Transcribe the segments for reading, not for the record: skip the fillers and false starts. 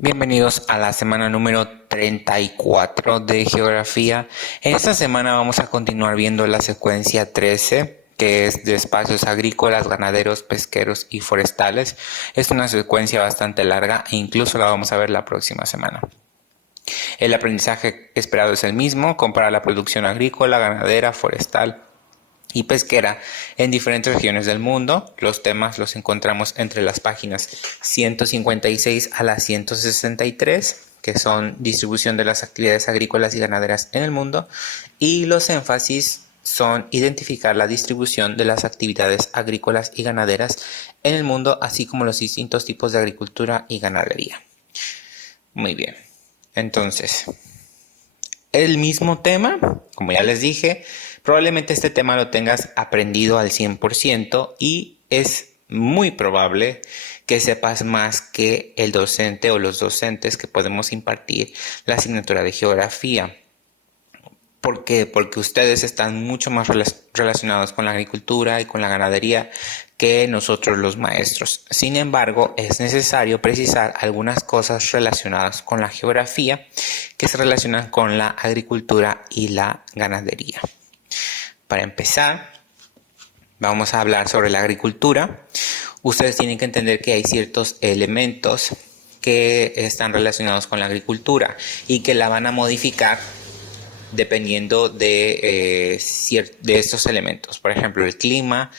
Bienvenidos a la semana número 34 de Geografía. En esta semana vamos a continuar viendo la secuencia 13, que es de espacios agrícolas, ganaderos, pesqueros y forestales. Es una secuencia bastante larga e incluso la vamos a ver la próxima semana. El aprendizaje esperado es el mismo: comparar la producción agrícola, ganadera, forestal y pesquera en diferentes regiones del mundo. Los temas los encontramos entre las páginas 156 a la 163, que son distribución de las actividades agrícolas y ganaderas en el mundo, y los énfasis son identificar la distribución de las actividades agrícolas y ganaderas en el mundo, así como los distintos tipos de agricultura y ganadería. Muy bien, entonces el mismo tema, como ya les dije, probablemente este tema lo tengas aprendido al 100% y es muy probable que sepas más que el docente o los docentes que podemos impartir la asignatura de geografía. ¿Por qué? Porque ustedes están mucho más relacionados con la agricultura y con la ganadería que nosotros los maestros. Sin embargo, es necesario precisar algunas cosas relacionadas con la geografía que se relacionan con la agricultura y la ganadería. Para empezar, vamos a hablar sobre la agricultura. Ustedes tienen que entender que hay ciertos elementos que están relacionados con la agricultura y que la van a modificar dependiendo de estos elementos. Por ejemplo, el clima,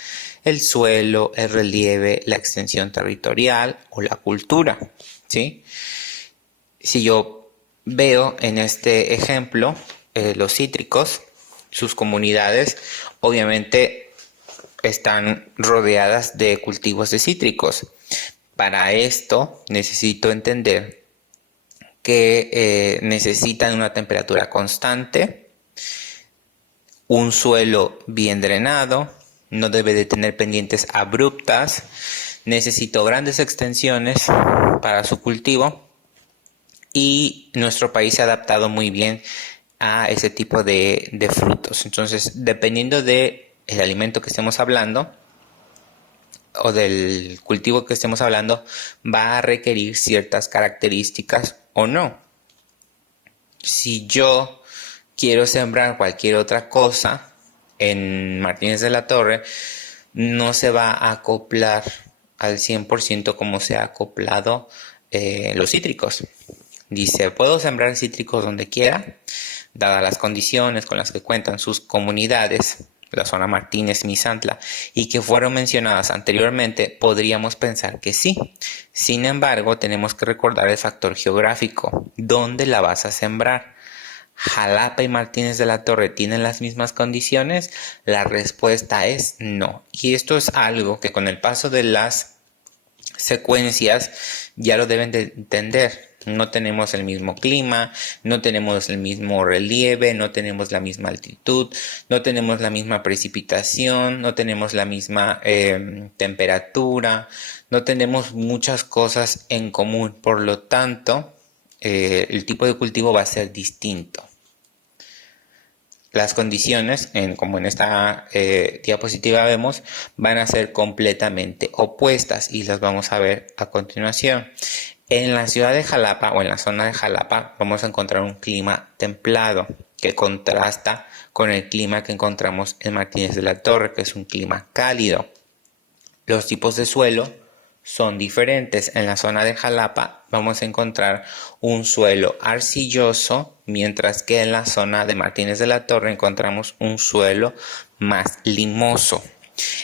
el suelo, el relieve, la extensión territorial o la cultura, ¿sí? Si yo veo en este ejemplo los cítricos, sus comunidades obviamente están rodeadas de cultivos de cítricos. Para esto necesito entender que necesitan una temperatura constante, un suelo bien drenado, no debe de tener pendientes abruptas, necesito grandes extensiones para su cultivo y nuestro país se ha adaptado muy bien a ese tipo de frutos. Entonces, dependiendo del alimento que estemos hablando o del cultivo que estemos hablando, va a requerir ciertas características o no. Si yo quiero sembrar cualquier otra cosa en Martínez de la Torre, no se va a acoplar al 100% como se ha acoplado los cítricos. Dice, puedo sembrar cítricos donde quiera, dadas las condiciones con las que cuentan sus comunidades, la zona Martínez, Misantla, y que fueron mencionadas anteriormente, podríamos pensar que sí. Sin embargo, tenemos que recordar el factor geográfico. ¿Dónde la vas a sembrar? ¿Jalapa y Martínez de la Torre tienen las mismas condiciones? La respuesta es no. Y esto es algo que con el paso de las secuencias ya lo deben de entender. No tenemos el mismo clima, no tenemos el mismo relieve, no tenemos la misma altitud, no tenemos la misma precipitación, no tenemos la misma temperatura, no tenemos muchas cosas en común. Por lo tanto, el tipo de cultivo va a ser distinto. Las condiciones, como en esta diapositiva vemos, van a ser completamente opuestas y las vamos a ver a continuación. En la ciudad de Jalapa o en la zona de Jalapa vamos a encontrar un clima templado que contrasta con el clima que encontramos en Martínez de la Torre, que es un clima cálido. Los tipos de suelo son diferentes. En la zona de Jalapa vamos a encontrar un suelo arcilloso, mientras que en la zona de Martínez de la Torre encontramos un suelo más limoso.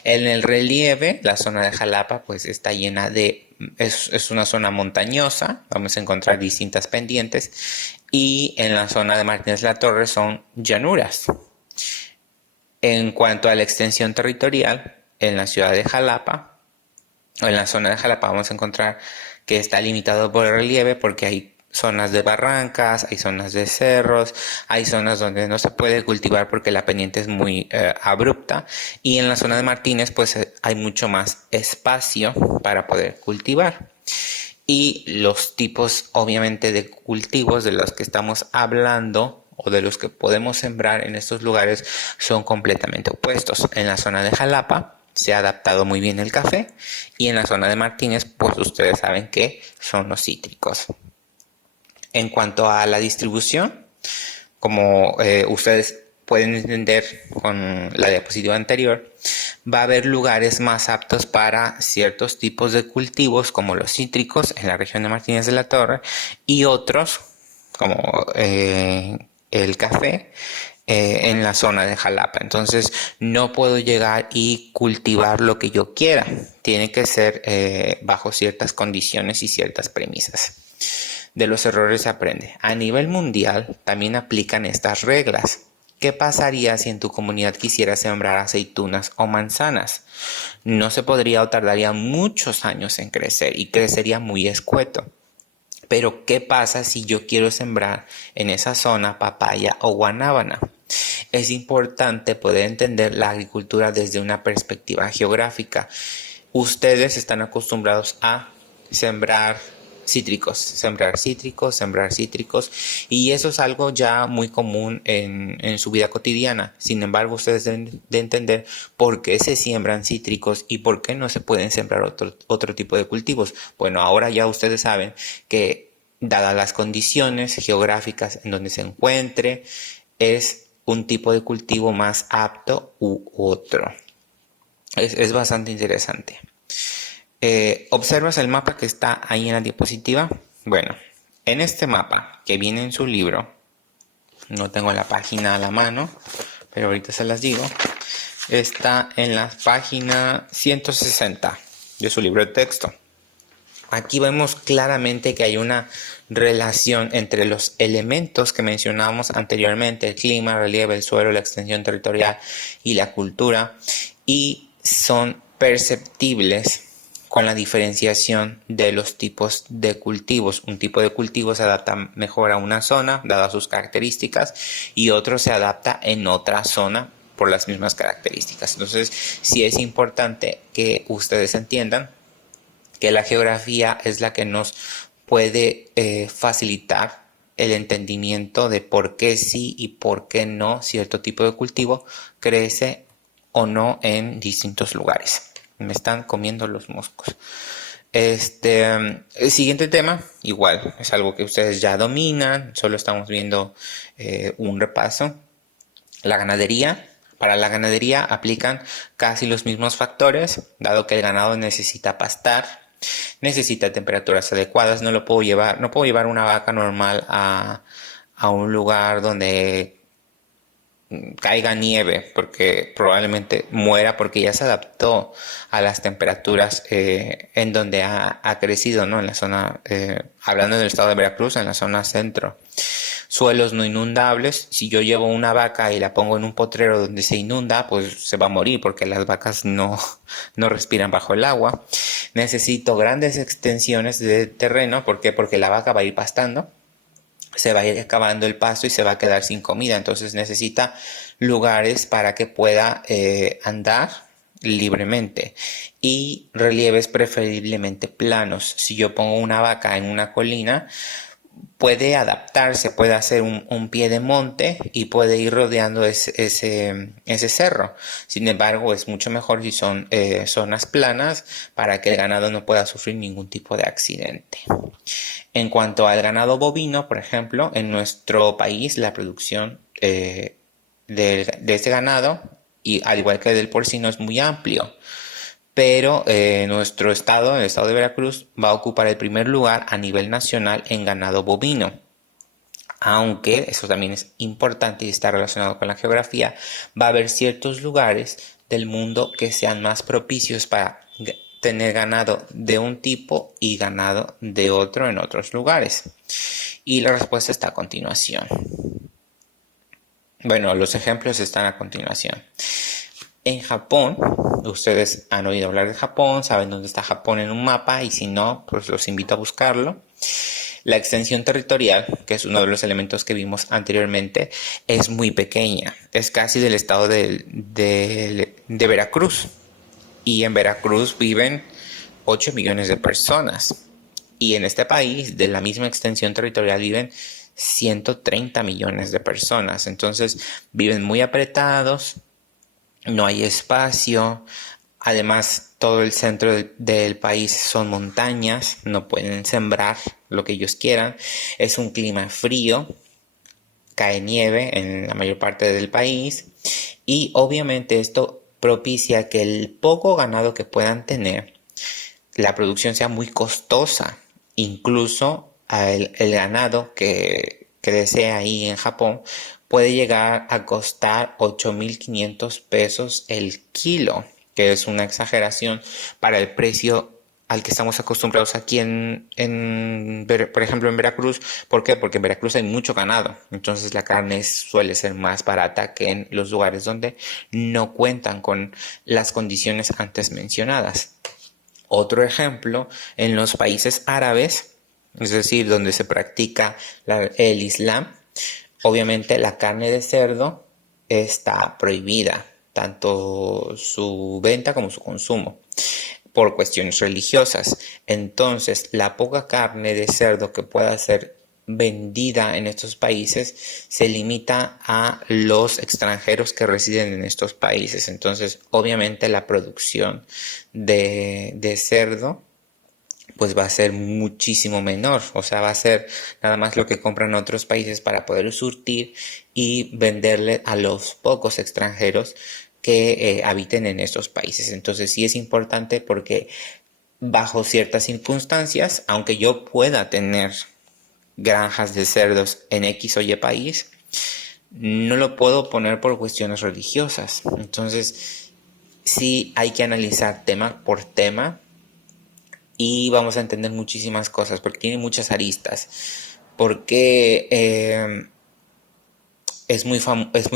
En el relieve, la zona de Jalapa pues está llena es una zona montañosa, vamos a encontrar distintas pendientes, y en la zona de Martínez de la Torre son llanuras. En cuanto a la extensión territorial, en la ciudad de Jalapa, o en la zona de Jalapa vamos a encontrar que está limitado por el relieve porque hay zonas de barrancas, hay zonas de cerros, hay zonas donde no se puede cultivar porque la pendiente es muy abrupta, y en la zona de Martínez pues hay mucho más espacio para poder cultivar. Y los tipos obviamente de cultivos de los que estamos hablando o de los que podemos sembrar en estos lugares son completamente opuestos. En la zona de Jalapa se ha adaptado muy bien el café, y en la zona de Martínez pues ustedes saben que son los cítricos. En cuanto a la distribución, como ustedes pueden entender con la diapositiva anterior, va a haber lugares más aptos para ciertos tipos de cultivos como los cítricos en la región de Martínez de la Torre y otros como el café en la zona de Jalapa. Entonces no puedo llegar y cultivar lo que yo quiera. Tiene que ser bajo ciertas condiciones y ciertas premisas. De los errores se aprende. A nivel mundial también aplican estas reglas. ¿Qué pasaría si en tu comunidad quisieras sembrar aceitunas o manzanas? No se podría o tardaría muchos años en crecer y crecería muy escueto. Pero ¿qué pasa si yo quiero sembrar en esa zona papaya o guanábana? Es importante poder entender la agricultura desde una perspectiva geográfica. Ustedes están acostumbrados a sembrar sembrar cítricos, y eso es algo ya muy común en su vida cotidiana. Sin embargo, ustedes deben de entender por qué se siembran cítricos y por qué no se pueden sembrar otro tipo de cultivos. Bueno, ahora ya ustedes saben que dadas las condiciones geográficas en donde se encuentre, es un tipo de cultivo más apto u otro. Es bastante interesante. ¿Observas el mapa que está ahí en la diapositiva? Bueno, en este mapa que viene en su libro, no tengo la página a la mano, pero ahorita se las digo, está en la página 160 de su libro de texto. Aquí vemos claramente que hay una relación entre los elementos que mencionamos anteriormente, el clima, el relieve, el suelo, la extensión territorial y la cultura, y son perceptibles con la diferenciación de los tipos de cultivos. Un tipo de cultivo se adapta mejor a una zona, dadas sus características, y otro se adapta en otra zona por las mismas características. Entonces, sí es importante que ustedes entiendan que la geografía es la que nos puede facilitar el entendimiento de por qué sí y por qué no cierto tipo de cultivo crece o no en distintos lugares. Me están comiendo los moscos. El siguiente tema, igual, es algo que ustedes ya dominan, solo estamos viendo un repaso. La ganadería. Para la ganadería aplican casi los mismos factores, dado que el ganado necesita pastar, necesita temperaturas adecuadas. No puedo llevar una vaca normal a un lugar donde caiga nieve, porque probablemente muera, porque ya se adaptó a las temperaturas en donde ha crecido, ¿no? En la zona, hablando del estado de Veracruz, en la zona centro. Suelos no inundables. Si yo llevo una vaca y la pongo en un potrero donde se inunda, pues se va a morir, porque las vacas no respiran bajo el agua. Necesito grandes extensiones de terreno. ¿Por qué? Porque la vaca va a ir pastando, se va a ir acabando el pasto y se va a quedar sin comida. Entonces necesita lugares para que pueda andar libremente, y relieves preferiblemente planos. Si yo pongo una vaca en una colina, puede adaptarse, puede hacer un pie de monte y puede ir rodeando ese cerro. Sin embargo, es mucho mejor si son zonas planas, para que el ganado no pueda sufrir ningún tipo de accidente. En cuanto al ganado bovino, por ejemplo, en nuestro país la producción de este ganado, y al igual que del porcino, es muy amplio. Pero nuestro estado, el estado de Veracruz, va a ocupar el primer lugar a nivel nacional en ganado bovino. Aunque eso también es importante y está relacionado con la geografía, va a haber ciertos lugares del mundo que sean más propicios para tener ganado de un tipo y ganado de otro en otros lugares. Y la respuesta está a continuación. Bueno, los ejemplos están a continuación. En Japón, ustedes han oído hablar de Japón, saben dónde está Japón en un mapa, y si no, pues los invito a buscarlo. La extensión territorial, que es uno de los elementos que vimos anteriormente, es muy pequeña. Es casi del estado de Veracruz. Y en Veracruz viven 8 millones de personas. Y en este país, de la misma extensión territorial, viven 130 millones de personas. Entonces, viven muy apretados. No hay espacio. Además, todo el centro del país son montañas, no pueden sembrar lo que ellos quieran, es un clima frío, cae nieve en la mayor parte del país y obviamente esto propicia que el poco ganado que puedan tener, la producción sea muy costosa. Incluso el ganado que crece ahí en Japón puede llegar a costar 8.500 pesos el kilo, que es una exageración para el precio al que estamos acostumbrados aquí por ejemplo, en Veracruz. ¿Por qué? Porque en Veracruz hay mucho ganado, entonces la carne suele ser más barata que en los lugares donde no cuentan con las condiciones antes mencionadas. Otro ejemplo, en los países árabes, es decir, donde se practica el Islam, obviamente la carne de cerdo está prohibida, tanto su venta como su consumo, por cuestiones religiosas. Entonces, la poca carne de cerdo que pueda ser vendida en estos países se limita a los extranjeros que residen en estos países. Entonces, obviamente la producción de cerdo pues va a ser muchísimo menor, o sea, va a ser nada más lo que compran otros países para poder surtir y venderle a los pocos extranjeros que habiten en estos países. Entonces sí es importante porque bajo ciertas circunstancias, aunque yo pueda tener granjas de cerdos en X o Y país, no lo puedo poner por cuestiones religiosas. Entonces sí hay que analizar tema por tema y vamos a entender muchísimas cosas porque tiene muchas aristas. Porque es muy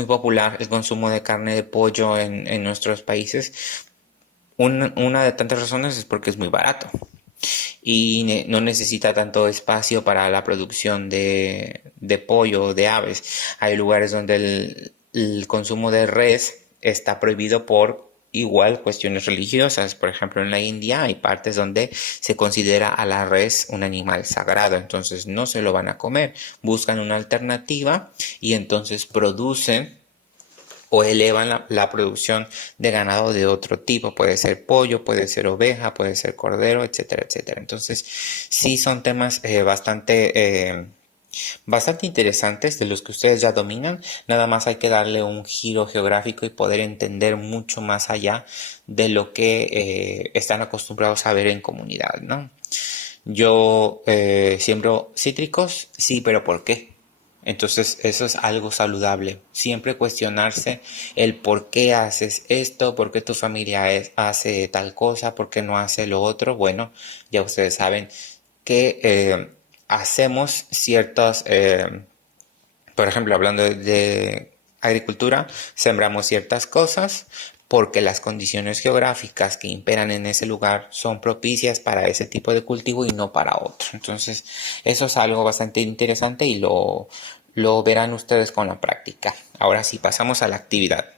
popular el consumo de carne de pollo en nuestros países. Una de tantas razones es porque es muy barato y no necesita tanto espacio para la producción de pollo o de aves. Hay lugares donde el consumo de res está prohibido por igual cuestiones religiosas. Por ejemplo, en la India hay partes donde se considera a la res un animal sagrado, entonces no se lo van a comer. Buscan una alternativa y entonces producen o elevan la producción de ganado de otro tipo. Puede ser pollo, puede ser oveja, puede ser cordero, etcétera, etcétera. Entonces, sí son temas bastante interesantes de los que ustedes ya dominan. Nada más hay que darle un giro geográfico y poder entender mucho más allá de lo que están acostumbrados a ver en comunidad, ¿no? Yo siembro cítricos, sí, pero ¿por qué? Entonces eso es algo saludable. Siempre cuestionarse el por qué haces esto, por qué tu familia hace tal cosa, por qué no hace lo otro. Bueno, ya ustedes saben que hacemos ciertas, por ejemplo, hablando de agricultura, sembramos ciertas cosas porque las condiciones geográficas que imperan en ese lugar son propicias para ese tipo de cultivo y no para otro. Entonces, eso es algo bastante interesante y lo verán ustedes con la práctica. Ahora sí, pasamos a la actividad.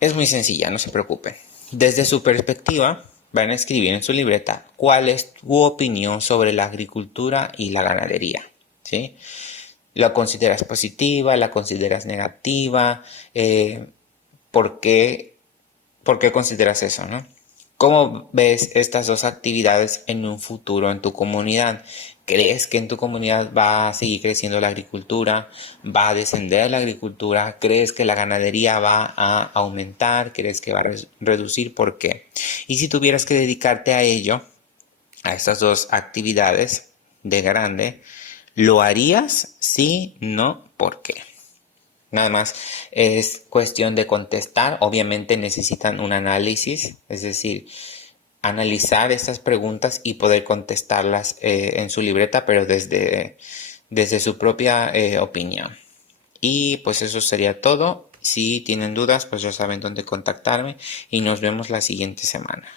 Es muy sencilla, no se preocupen. Desde su perspectiva, van a escribir en su libreta cuál es tu opinión sobre la agricultura y la ganadería, ¿sí? ¿La consideras positiva? ¿La consideras negativa? ¿Por qué, por qué consideras eso, no? ¿Cómo ves estas dos actividades en un futuro en tu comunidad? ¿Crees que en tu comunidad va a seguir creciendo la agricultura? ¿Va a descender la agricultura? ¿Crees que la ganadería va a aumentar? ¿Crees que va a reducir? ¿Por qué? Y si tuvieras que dedicarte a ello, a estas dos actividades de grande, ¿lo harías? Sí, no, ¿por qué? Nada más es cuestión de contestar. Obviamente necesitan un análisis, es decir, analizar estas preguntas y poder contestarlas en su libreta, pero desde su propia opinión. Y pues eso sería todo. Si tienen dudas, pues ya saben dónde contactarme y nos vemos la siguiente semana.